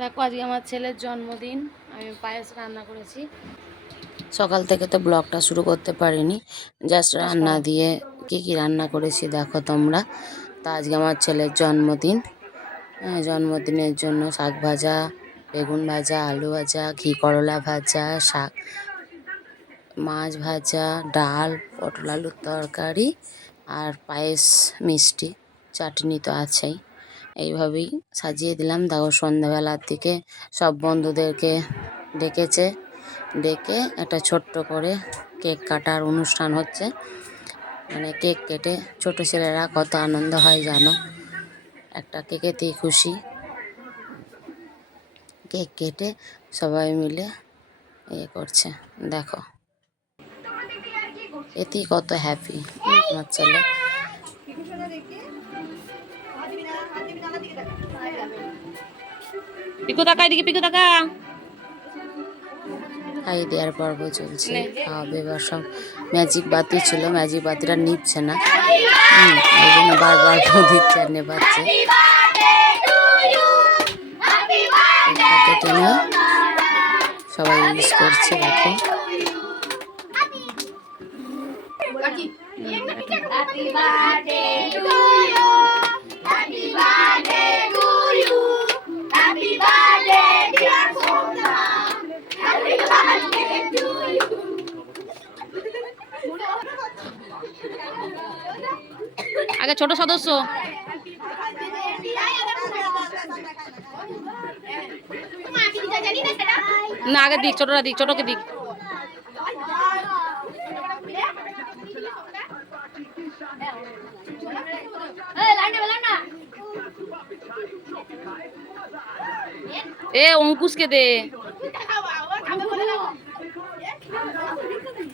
দেখো আজকে আমার ছেলের জন্মদিন, আমি পায়েস রান্না করেছি। সকাল থেকে তো ব্লগটা শুরু করতে পারিনি, জাস্ট রান্না দিয়ে কি রান্না করেছি দেখো তোমরা। তা আজকে আমার ছেলের জন্মদিন, জন্মদিনের জন্য শাক ভাজা, বেগুন ভাজা, আলু ভাজা, ঘি করলা ভাজা, শাক, মাছ ভাজা, ডাল, পটল আলুর তরকারি আর পায়েস, মিষ্টি, চাটনি তো আছেই। এইভাবেই সাজিয়ে দিলাম। দেখো সন্ধ্যাবেলার দিকে সব বন্ধুদেরকে ডেকেছে, ডেকে একটা ছোট্ট করে কেক কাটার অনুষ্ঠান হচ্ছে। মানে কেক কেটে ছোট ছেলেরা কত আনন্দ হয় জানো, একটা কেকেতেই খুশি। কেক কেটে সবাই মিলে করছে, দেখো এতেই কত হ্যাপি আমার ছেলে। পিকু টাকা এদিকে, পিকু টাকা। খাইয়ে দেওয়ার পর্ব চলছে, খাওয়াবে। এবার সব ম্যাজিক বাতি ছিল, ম্যাজিক বাতিটা নিচ্ছে না, ওই জন্য বারবার দিচ্ছে আর নেবাচ্ছে। কেটে নিয়ে সবাই ইউজ করছে, দেখো। আগে ছোট সদস্য না, আগে দিক, ছোটরা দিক, ছোটকে দিক। এ অঙ্কুশকে দে।